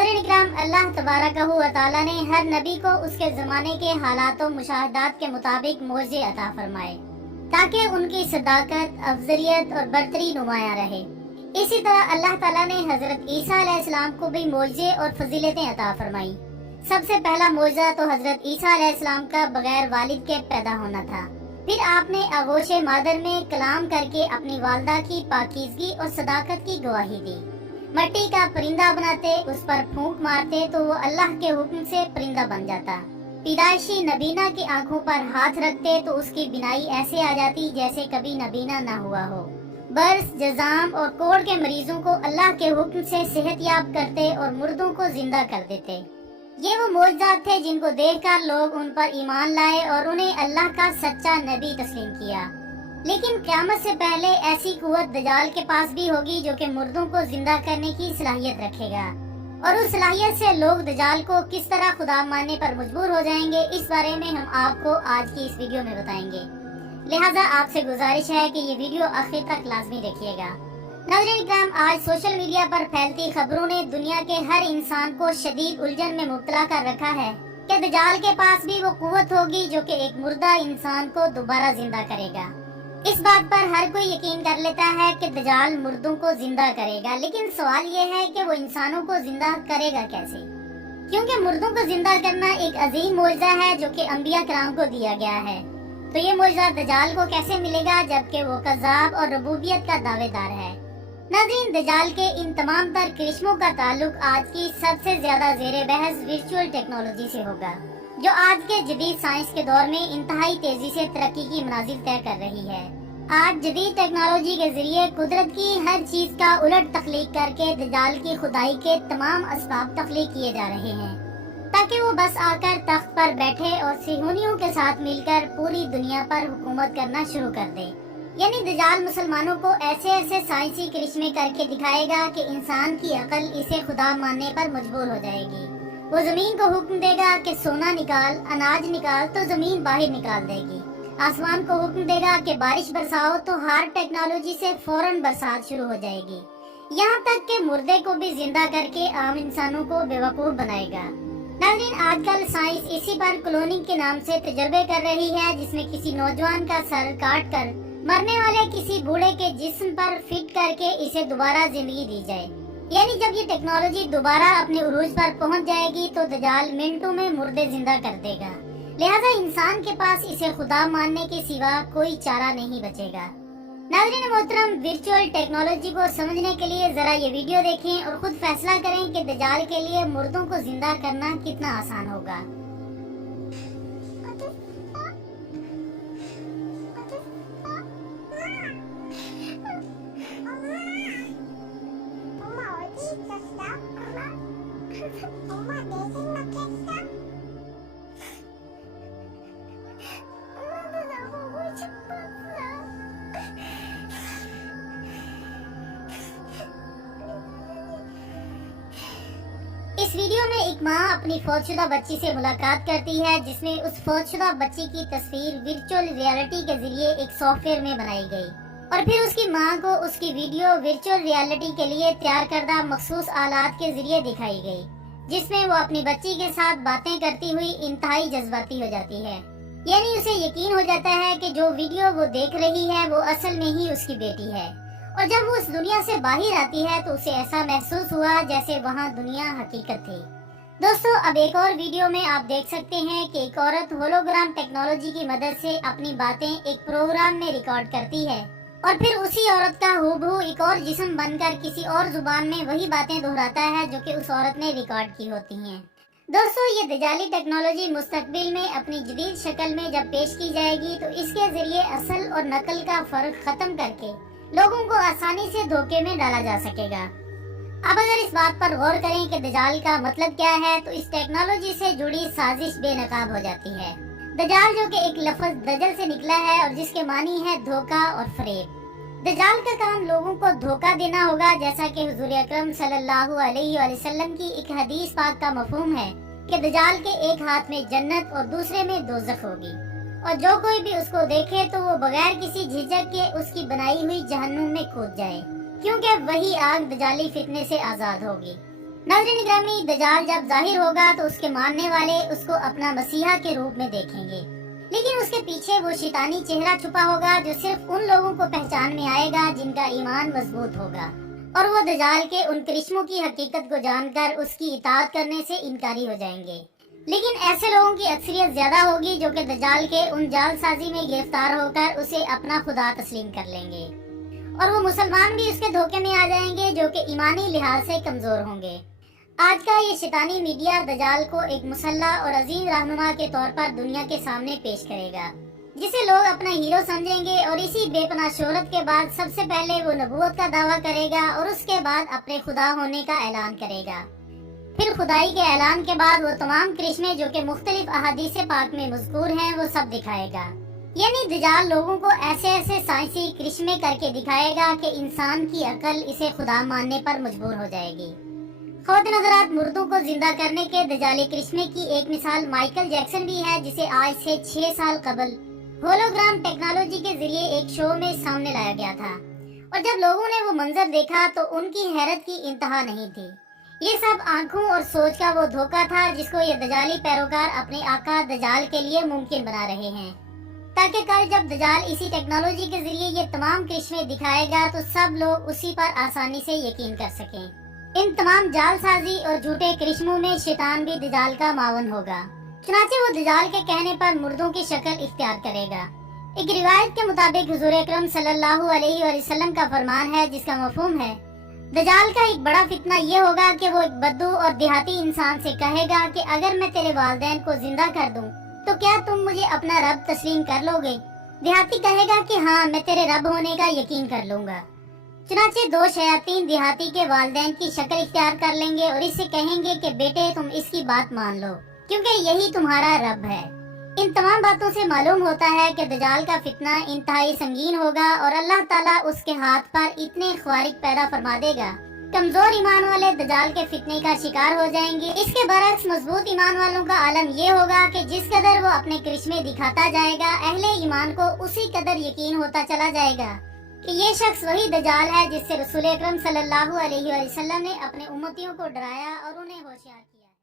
नाज़रीन इकराम, अल्लाह तबारकहू व तआला ने हर नबी को उसके ज़माने के हालात और मुशाहदात के मुताबिक मौज़े अता फरमाए ताकि उनकी सदाकत, अफजलियत और बरतरी नुमाया रहे। इसी तरह अल्लाह ताला ने हज़रत ईसा अलैहिस्सलाम को भी मौज़े और फजीलतें अता फरमाई। सबसे पहला मौज़ा तो हज़रत ईसा अलैहिस्सलाम का बगैर वालिद के पैदा होना था। फिर आपने आगोश मादर में कलाम करके अपनी वालदा की पाकीज़गी और सदाकत की गवाही दी। मट्टी का परिंदा बनाते, उस पर फूंक मारते तो वो अल्लाह के हुक्म से परिंदा बन जाता। पैदाइशी नबीना की आंखों पर हाथ रखते तो उसकी बिनाई ऐसे आ जाती जैसे कभी नबीना ना हुआ हो। बर्स, जजाम और कोढ़ के मरीजों को अल्लाह के हुक्म से सेहतयाब करते और मुर्दों को जिंदा कर देते। ये वो मौजज़ात थे जिनको देखकर लोग उन पर ईमान लाए और उन्हें अल्लाह का सच्चा नबी तस्लीम किया। लेकिन क़यामत से पहले ऐसी कुव्वत दजाल के पास भी होगी जो कि मुर्दों को जिंदा करने की सलाहियत रखेगा, और उस सलाहियत से लोग दजाल को किस तरह खुदा मानने पर मजबूर हो जाएंगे, इस बारे में हम आपको आज की इस वीडियो में बताएंगे। लिहाजा आपसे गुजारिश है कि ये वीडियो आखिर तक लाजमी देखिएगा। नाज़रीन इकराम, आज सोशल मीडिया पर फैलती खबरों ने दुनिया के हर इंसान को शदीद उलझन में मुब्तला कर रखा है कि दजाल के पास भी वो कुव्वत होगी जो कि एक मुर्दा इंसान को दोबारा जिंदा करेगा। इस बात पर हर कोई यकीन कर लेता है कि दजाल मुर्दों को जिंदा करेगा, लेकिन सवाल ये है कि वो इंसानों को जिंदा करेगा कैसे? क्योंकि मुर्दों को जिंदा करना एक अजीम मौजज़ा है जो कि अंबिया कराम को दिया गया है। तो ये मौजज़ा दजाल को कैसे मिलेगा जबकि वो कज़्ज़ाब और रबूबियत का दावेदार है? नाज़रीन, दजाल के इन तमाम तर करिश्मों का ताल्लुक आज की सबसे ज्यादा ज़ेरे बहस वर्चुअल टेक्नोलॉजी से होगा, जो आज के जदीद साइंस के दौर में इंतहाई तेजी से तरक्की की मनाजिल तय कर रही है। आज जदीद टेक्नोलॉजी के जरिए कुदरत की हर चीज का उलट तख्लीक करके दजाल की खुदाई के तमाम असबाब तख्लीक किए जा रहे हैं ताकि वो बस आकर तख्त पर बैठे और सिहूनियों के साथ मिलकर पूरी दुनिया पर हुकूमत करना शुरू कर दे। यानी दजाल मुसलमानों को ऐसे ऐसे साइंसी करिश्मे करके दिखाएगा कि इंसान की अकल इसे खुदा मानने पर मजबूर हो जाएगी। वो जमीन को हुक्म देगा कि सोना निकाल, अनाज निकाल, तो जमीन बाहर निकाल देगी। आसमान को हुक्म देगा कि बारिश बरसाओ, तो हार्ड टेक्नोलॉजी से फौरन बरसात शुरू हो जाएगी। यहाँ तक कि मुर्दे को भी जिंदा करके आम इंसानों को बेवकूफ बनाएगा। नाज़रीन, आजकल साइंस इसी पर क्लोनिंग के नाम से तजर्बे कर रही है, जिसमें किसी नौजवान का सर काट कर मरने वाले किसी बूढ़े के जिस्म पर फिट करके इसे दोबारा जिंदगी दी जाए। यानी जब ये टेक्नोलॉजी दोबारा अपने उरूज पर पहुंच जाएगी तो दजाल मिनटों में मुर्दे जिंदा कर देगा। लिहाजा इंसान के पास इसे खुदा मानने के सिवा कोई चारा नहीं बचेगा। नाज़रीन मोहतरम, वर्चुअल टेक्नोलॉजी को समझने के लिए जरा ये वीडियो देखें और खुद फैसला करें कि दजाल के लिए मुर्दों को जिंदा करना कितना आसान होगा। इस वीडियो में एक माँ अपनी फौजशुदा बच्ची से मुलाकात करती है, जिसमें उस फौजशुदा बच्ची की तस्वीर वर्चुअल रियलिटी के जरिए एक सॉफ्टवेयर में बनाई गई और फिर उसकी माँ को उसकी वीडियो वर्चुअल रियलिटी के लिए तैयार करदा मखसूस आलात के जरिए दिखाई गई, जिसमें वो अपनी बच्ची के साथ बातें करती हुई इंतहाई जज्बाती हो जाती है। यानी उसे यकीन हो जाता है कि जो वीडियो वो देख रही है वो असल में ही उसकी बेटी है, और जब वो उस दुनिया से बाहर आती है तो उसे ऐसा महसूस हुआ जैसे वहाँ दुनिया हकीकत थी। दोस्तों, अब एक और वीडियो में आप देख सकते हैं कि एक औरत होलोग्राम टेक्नोलॉजी की मदद से अपनी बातें एक प्रोग्राम में रिकॉर्ड करती है और फिर उसी औरत का हूबहू एक और जिस्म बनकर किसी और जुबान में वही बातें दोहराता है जो कि उस औरत ने रिकॉर्ड की होती हैं। दोस्तों, ये दजाली टेक्नोलॉजी मुस्तकबिल में अपनी जदीद शक्ल में जब पेश की जाएगी तो इसके जरिए असल और नकल का फर्क खत्म करके लोगों को आसानी से धोखे में डाला जा सकेगा। अब अगर इस बात पर गौर करें कि दजाल का मतलब क्या है, तो इस टेक्नोलॉजी से जुड़ी साजिश बेनकाब हो जाती है। दजाल जो कि एक लफ्ज दजल से निकला है और जिसके मानी है धोखा और फरेब। दजाल का काम लोगों को धोखा देना होगा, जैसा कि हुजूर अकरम सल्लल्लाहु अलैहि वसल्लम की एक हदीस पाक का मफहूम है कि दजाल के एक हाथ में जन्नत और दूसरे में दोज़ख होगी, और जो कोई भी उसको देखे तो वो बगैर किसी झिझक के उसकी बनाई हुई जहन्नुम में कूद जाए, क्योंकि वही आग दजाली फितने से आजाद होगी। नाज़रीन ग्रामी, दजाल जब जाहिर होगा तो उसके मानने वाले उसको अपना मसीहा के रूप में देखेंगे, लेकिन उसके पीछे वो शैतानी चेहरा छुपा होगा जो सिर्फ उन लोगों को पहचान में आएगा जिनका ईमान मजबूत होगा, और वो दजाल के उन करिश्मों की हकीकत को जानकर उसकी इताअत करने से इनकारी हो जाएंगे। लेकिन ऐसे लोगों की अक्सरियत ज्यादा होगी जो कि दजाल के उन जालसाजी में गिरफ्तार होकर उसे अपना खुदा तस्लीम कर लेंगे, और वो मुसलमान भी उसके धोखे में आ जाएंगे जो कि ईमानी लिहाज से कमजोर होंगे। आज का ये शैतानी मीडिया दजाल को एक मुसल्लह और अजीम रहनुमा के तौर पर दुनिया के सामने पेश करेगा, जिसे लोग अपना हीरो समझेंगे, और इसी बेपनाह शोहरत के बाद सबसे पहले वो नबूवत का दावा करेगा और उसके बाद अपने खुदा होने का ऐलान करेगा। फिर खुदाई के ऐलान के बाद वो तमाम करिश्मे जो कि मुख्तलिफ अहादीस पाक में मज़कूर हैं वो सब दिखाएगा। यानी दजाल लोगों को ऐसे ऐसे साइंसी करिश्मे करके दिखाएगा कि इंसान की अकल इसे खुदा मानने पर मजबूर हो जाएगी। ख़वातीन हज़रात, मुर्दों को जिंदा करने के दजाली करिश्मे की एक मिसाल माइकल जैक्सन भी है, जिसे आज से 6 साल कबल होलोग्राम टेक्नोलॉजी के जरिए एक शो में सामने लाया गया था, और जब लोगों ने वो मंजर देखा तो उनकी हैरत की इंतहा नहीं थी। ये सब आंखों और सोच का वो धोखा था जिसको ये दजाली पैरोकार अपने आका दजाल के लिए मुमकिन बना रहे हैं, ताकि कल जब दजाल इसी टेक्नोलॉजी के जरिए ये तमाम करिश्मे दिखाएगा तो सब लोग उसी पर आसानी से यकीन कर सकें। इन तमाम जालसाजी और झूठे करिश्मों में शैतान भी दजाल का मावन होगा। चुनाचे वो दजाल के कहने पर मुर्दों की शक्ल इख्तियार करेगा। एक रिवायत के मुताबिक हुजूर अकरम सल्लल्लाहु अलैहि वसल्लम का फरमान है, जिसका मफहूम है दजाल का एक बड़ा फितना ये होगा कि वो एक बद्दू और देहाती इंसान से कहेगा कि अगर मैं तेरे वालिदैन को जिंदा कर दूं तो क्या तुम मुझे अपना रब तस्लीम कर लोगे? देहाती कहेगा कि हाँ, मैं तेरे रब होने का यकीन कर लूंगा। चुनाचे 2 शयातीन देहाती के वालिदैन की शक्ल इख्तियार कर लेंगे और इससे कहेंगे कि बेटे तुम इसकी बात मान लो, क्योंकि यही तुम्हारा रब है। इन तमाम बातों से मालूम होता है कि दजाल का फितना इंतहाई संगीन होगा और अल्लाह ताला उसके हाथ पर इतने ख्वारिक पैदा फरमा देगा, कमजोर ईमान वाले दजाल के फितने का शिकार हो जाएंगे। इसके बरक्स मजबूत ईमान वालों का आलम ये होगा कि जिस कदर वो अपने करिश्मे दिखाता जाएगा, अहले ईमान को उसी कदर यकीन होता चला जाएगा कि ये शख्स वही दजाल है जिससे रसूल अकरम सल्लल्लाहु अलैहि वसल्लम ने अपने उम्मतियों को डराया और उन्हें होशियार किया।